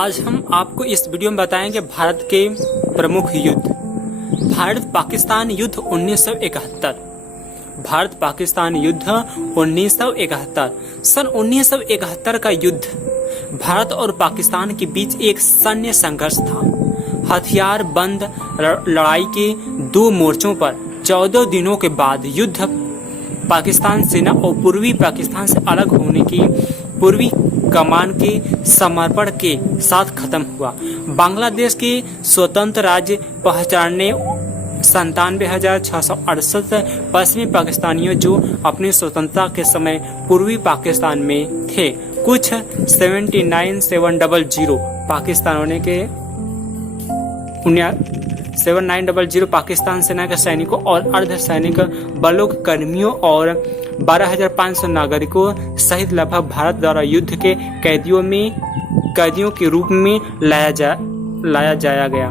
आज हम आपको इस वीडियो में बताएंगे भारत के प्रमुख युद्ध। भारत पाकिस्तान युद्ध 1971। भारत पाकिस्तान युद्ध 1971। सन 1971 का युद्ध भारत और पाकिस्तान के बीच एक सैन्य संघर्ष था। हथियार बंद लड़ाई के दो मोर्चों पर 14 दिनों के बाद युद्ध पाकिस्तान सेना और पूर्वी पाकिस्तान से अलग होने की पूर्वी कमान के समर्पण के साथ खत्म हुआ। बांग्लादेश के स्वतंत्र राज्य पहचानने 97,668 पश्चिमी पाकिस्तानियों जो अपनी स्वतंत्रता के समय पूर्वी पाकिस्तान में थे। कुछ 79,700 पाकिस्तानियों के 7900 पाकिस्तान सेना के सैनिकों और अर्धसैनिक बलों के कर्मियों और 12,500 नागरिकों सहित लगभग भारत द्वारा युद्ध के कैदियों के रूप में लाया जाया गया।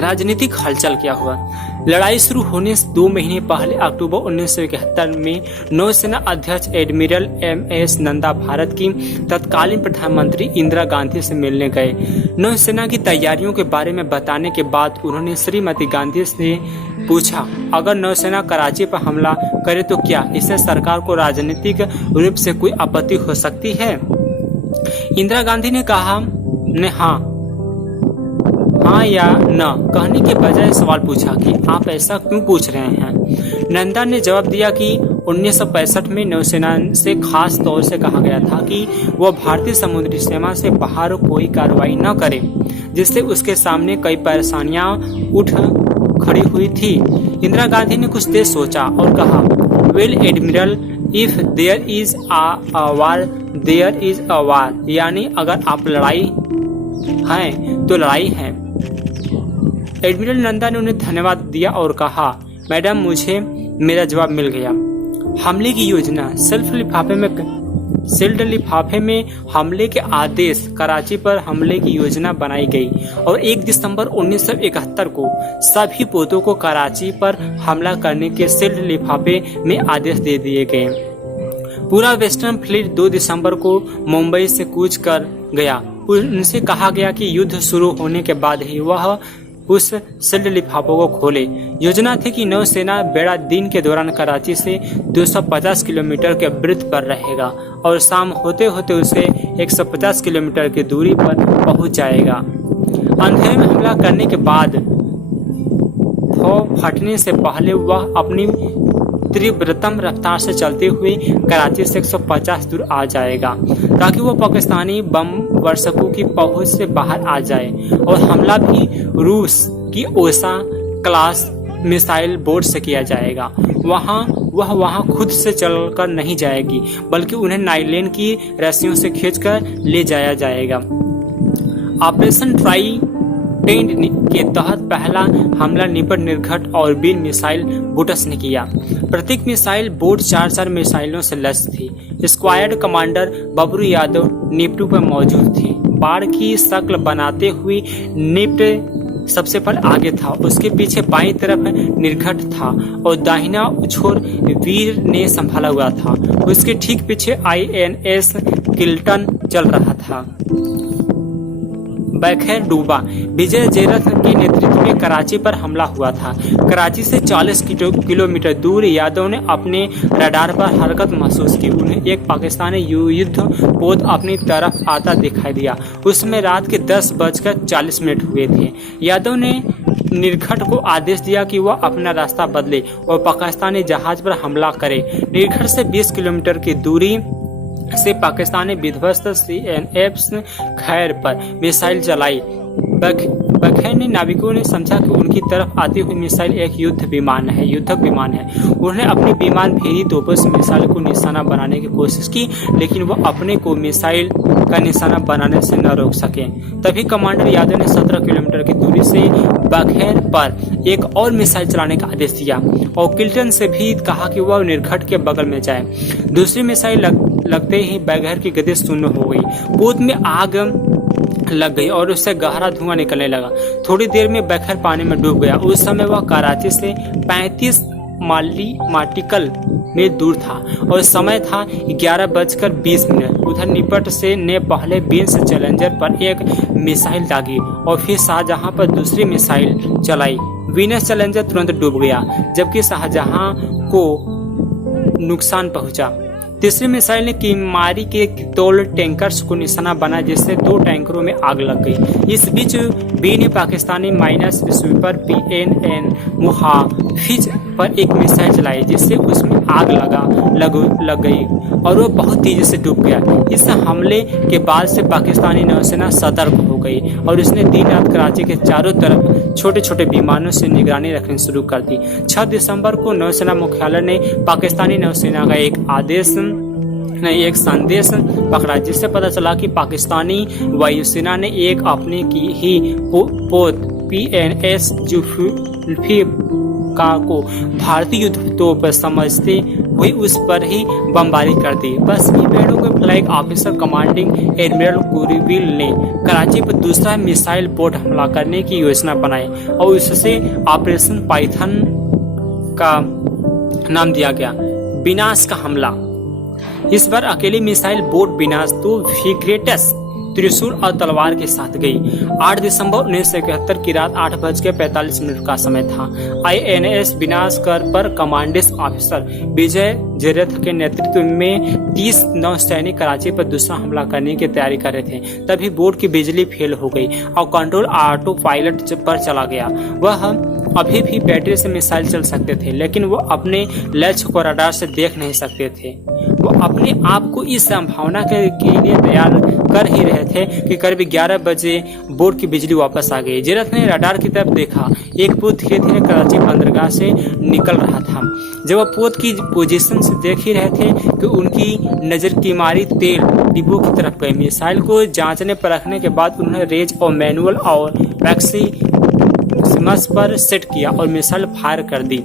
राजनीतिक हलचल क्या हुआ? लड़ाई शुरू होने से 2 महीने पहले अक्टूबर 1971 में नौसेना अध्यक्ष एडमिरल MS नंदा भारत की तत्कालीन प्रधानमंत्री इंदिरा गांधी से मिलने गए। नौसेना की तैयारियों के बारे में बताने के बाद उन्होंने श्रीमती गांधी से पूछा, अगर नौसेना कराची पर हमला करे तो क्या इससे सरकार को राजनीतिक रूप से कोई आपत्ति हो सकती है? इंदिरा गांधी ने कहा, ने हाँ या न कहने के बजाय सवाल पूछा कि आप ऐसा क्यों पूछ रहे हैं। नंदा ने जवाब दिया कि 1965 में नौसेना से खास तौर से कहा गया था कि वह भारतीय समुद्री सीमा से बाहर कोई कार्रवाई न करे, जिससे उसके सामने कई परेशानियां उठ खड़ी हुई थी। इंदिरा गांधी ने कुछ देर सोचा और कहा, well admiral, if there is a war there is a war, यानी अगर आप लड़ाई है तो लड़ाई है। एडमिरल नंदा ने उन्हें धन्यवाद दिया और कहा, मैडम मुझे मेरा जवाब मिल गया। हमले की योजना सेल्फ लिफाफे में हमले के आदेश कराची पर हमले की योजना बनाई गई और 1 दिसंबर 1971 को सभी पोतों को कराची पर हमला करने के सेल्फ लिफाफे में आदेश दे दिए गए। पूरा वेस्टर्न फ्लीट 2 दिसंबर को मुंबई से कूच कर गया। उनसे कहा गया कि युद्ध शुरू होने के बाद ही वह उस सेल्फ लिफाफों को खोले। योजना थी कि नौसेना बेड़ा दिन के दौरान कराची से 250 किलोमीटर के वृत्त पर रहेगा और शाम होते होते उसे 150 किलोमीटर की दूरी पर पहुंच जाएगा। अंधेरे में हमला करने के बाद फटने से पहले वह अपनी तीव्रतम रफ्तार से चलते हुए कराची से 150 दूर आ जाएगा, ताकि वो पाकिस्तानी बम वर्षकों की पहुंच से बाहर आ जाए। और हमला भी रूस की ओसा क्लास मिसाइल बोट से किया जाएगा। वह वहां खुद से चलकर नहीं जाएगी, बल्कि उन्हें नाइलेन की रस्सियों से खींचकर ले जाया जाएगा। ऑपरेशन ट्राई के तहत पहला हमला निपट निर्घट और वीर मिसाइल बोट्स ने किया। प्रत्येक मिसाइल बोट 4 मिसाइलों से लैस थी। स्क्वाड कमांडर बबरू यादव निपटू पर मौजूद थे। बाढ़ की शक्ल बनाते हुए निपट सबसे पर आगे था, उसके पीछे बाईं तरफ निर्घट था और दाहिना छोर वीर ने संभाला हुआ था। उसके ठीक पीछे INS किल्टन चल रहा था। बखैर डूबा विजय जेरथ के नेतृत्व में कराची पर हमला हुआ था। कराची से 40 किलोमीटर दूर यादव ने अपने रडार पर हरकत महसूस की। उन्हें एक पाकिस्तानी युद्ध पोत अपनी तरफ आता दिखाई दिया। उसमें रात के 10:40 हुए थे। यादव ने निर्घट को आदेश दिया कि वह अपना रास्ता बदले और पाकिस्तानी जहाज पर हमला करे। निर्घट से 20 किलोमीटर की दूरी से पाकिस्तानी विध्वस्त CNF खैर पर मिसाइल चलाई। बखैर ने नाविकों ने समझा कि उनकी तरफ आती हुई मिसाइल एक युद्धक विमान है। उन्होंने अपनी विमान भेदी तोपों से मिसाइल को निशाना बनाने की कोशिश की, लेकिन वह अपने को मिसाइल का निशाना बनाने से न रोक सके। तभी कमांडर यादव ने 17 किलोमीटर की दूरी से बखैर पर एक और मिसाइल चलाने का आदेश दिया और किल्टन से भी कहा कि वह निर्घट के बगल में जाए। दूसरी मिसाइल लगते ही बखैर की गति शून्य हो गई। पोत में आग लग गई और उससे गहरा धुआं निकलने लगा। थोड़ी देर में बखैर पानी में डूब गया। उस समय वह कराची से 35 माटिकल में दूर था और समय था 11:20। उधर निपट से ने पहले वीनस चैलेंजर पर एक मिसाइल दागी और फिर शाहजहां पर दूसरी मिसाइल चलाई। वीनस चैलेंजर तुरंत डूब गया जबकि शाहजहां को नुकसान पहुंचा। तीसरी मिसाइल ने किमारी के तोल टैंकर्स को निशाना बना जिससे 2 टैंकरों में आग लग गई। इस बीच बी ने पाकिस्तानी माइनस स्वीपर PNN मुहाफिज पर एक मिसाइल चलाई जिससे उसमें आग लग गई और वो बहुत तेजी से डूब गया। इस हमले के बाद से पाकिस्तानी नौसेना सतर्क हो गई और उसने दिन रात कराची के चारों तरफ छोटे छोटे विमानों से निगरानी रखनी शुरू कर दी। 6 दिसंबर को नौसेना मुख्यालय ने पाकिस्तानी नौसेना का एक संदेश पकड़ा जिससे पता चला कि पाकिस्तानी वायुसेना ने एक अपने की ही पोत PNS जुल्फिकार को भारतीय युद्ध तोप समझते हुए उस पर ही बमबारी कर दी। पश्चिमी बेड़ों के फ्लैग ऑफिसर कमांडिंग एडमिरल कुरीविल ने कराची पर दूसरा मिसाइल बोट हमला करने की योजना बनाई और उससे ऑपरेशन पाइथन का नाम दिया गया। विनाश का हमला। इस बार अकेली मिसाइल बोट विनाश तो फ्रिगेट्स त्रिशूल और तलवार के साथ गई। 8 दिसंबर 1971 की रात 8:45 का समय था। INS विनाशकर पर कमांडिंग ऑफिसर विजय जेरथ के नेतृत्व में 30 नौसैनिक कराची पर दूसरा हमला करने की तैयारी कर रहे थे। तभी बोट की बिजली फेल हो गई और कंट्रोल ऑटो पायलट पर चला गया। वह अभी भी बैटरी से मिसाइल चल सकते थे लेकिन वो अपने लक्ष्य को रडार से देख नहीं सकते थे। वो अपने आप को इस संभावना के लिए तैयार कर ही रहे थे कि करीब 11 बजे बोट की बिजली वापस आ गई। जेरथ ने रडार की तरफ देखा। एक पोत धीरे धीरे कराची बंदरगाह से निकल रहा था। जब वह पोत की पोजीशन से देख ही रहे थे कि उनकी नजर किमारी तेल डिब्बों की तरफ गई। मिसाइल को जांचने परखने के बाद उन्होंने रेज और मैनुअल और मैक्सिमस पर सेट किया और मिसाइल फायर कर दी।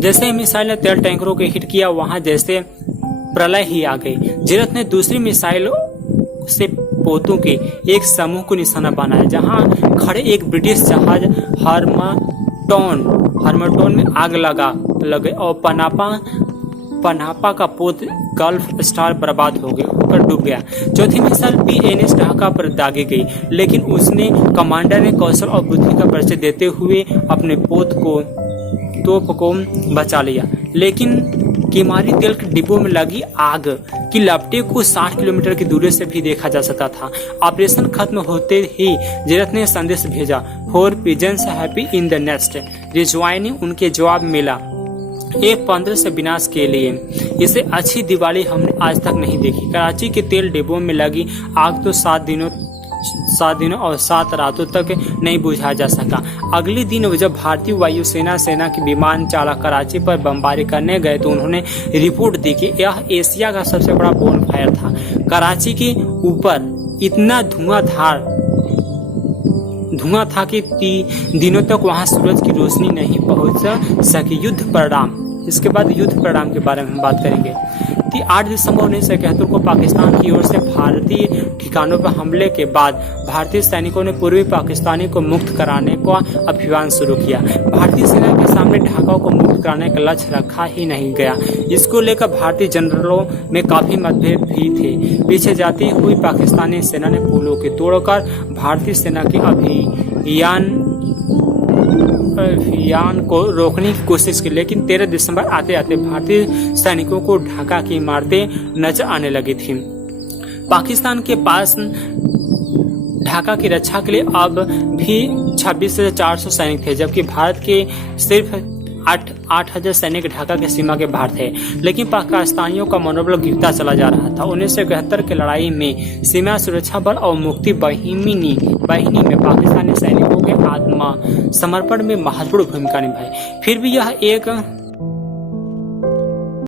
जैसे ही मिसाइल ने तेल टैंकरों को हिट किया वहां जैसे प्रलय ही आ गई। जेरथ ने दूसरी मिसाइल से पोतों के एक समूह को निशाना बनाया जहां खड़े एक ब्रिटिश जहाज हर्मटोन में आग लगे और पनापा का पोत गल्फ स्टार बर्बाद होकर डूब गया। चौथी मिसाइल PNS ढाका पर दागी गई लेकिन उसने कमांडर ने कौशल और बुद्धि का परिचय देते हुए अपने तोप को बचा लिया। लेकिन किमारी तेल के डिब्बों में लगी आग की लपटे को 60 किलोमीटर की दूरी से भी देखा जा सकता था। ऑपरेशन खत्म होते ही जेरथ ने संदेश भेजा, 4 pigeons happy in the nest. Rejoining उनके जवाब मिला, F-15 से विनाश के लिए। इसे अच्छी दिवाली हमने आज तक नहीं देखी। कराची के तेल डिब्बों में लगी आग तो 7 दिनों और 7 रातों तक नहीं बुझाया जा सका। अगले दिन जब भारतीय वायुसेना के विमान चालक कराची पर बमबारी करने गए तो उन्होंने रिपोर्ट दी कि यह एशिया का सबसे बड़ा बोनफायर था। कराची के ऊपर इतना धुआं था कि 3 दिनों तक वहां सूरज की रोशनी नहीं पहुंच सकी। युद्ध परिणाम। इसके बाद युद्ध परिणाम के बारे में हम बात करेंगे। 8 दिसंबर 1971 को पाकिस्तान की ओर से भारतीय ठिकानों पर हमले के बाद भारतीय सैनिकों ने पूर्वी पाकिस्तानी को मुक्त कराने का अभियान शुरू किया। भारतीय सेना के सामने ढाका को मुक्त कराने का लक्ष्य रखा ही नहीं गया। इसको लेकर भारतीय जनरलों में काफी मतभेद भी थे। पीछे जाती हुई पाकिस्तानी सेना ने पुलों के तोड़कर भारतीय सेना के अभियान को रोकने की कोशिश की लेकिन 13 दिसंबर आते आते भारतीय सैनिकों को ढाका की इमारतें नजर आने लगी थी। पाकिस्तान के पास ढाका की रक्षा के लिए अब भी 26,400 सैनिक थे जबकि भारत के सिर्फ 8,000 सैनिक ढाका की सीमा के बाहर थे। लेकिन पाकिस्तानियों का मनोबल गिरता चला जा रहा था। 1971 की लड़ाई में सीमा सुरक्षा बल और मुक्ति बाहिनी में पाकिस्तानी सैनिकों के आत्मा समर्पण में महत्वपूर्ण भूमिका निभाई। फिर भी यह एक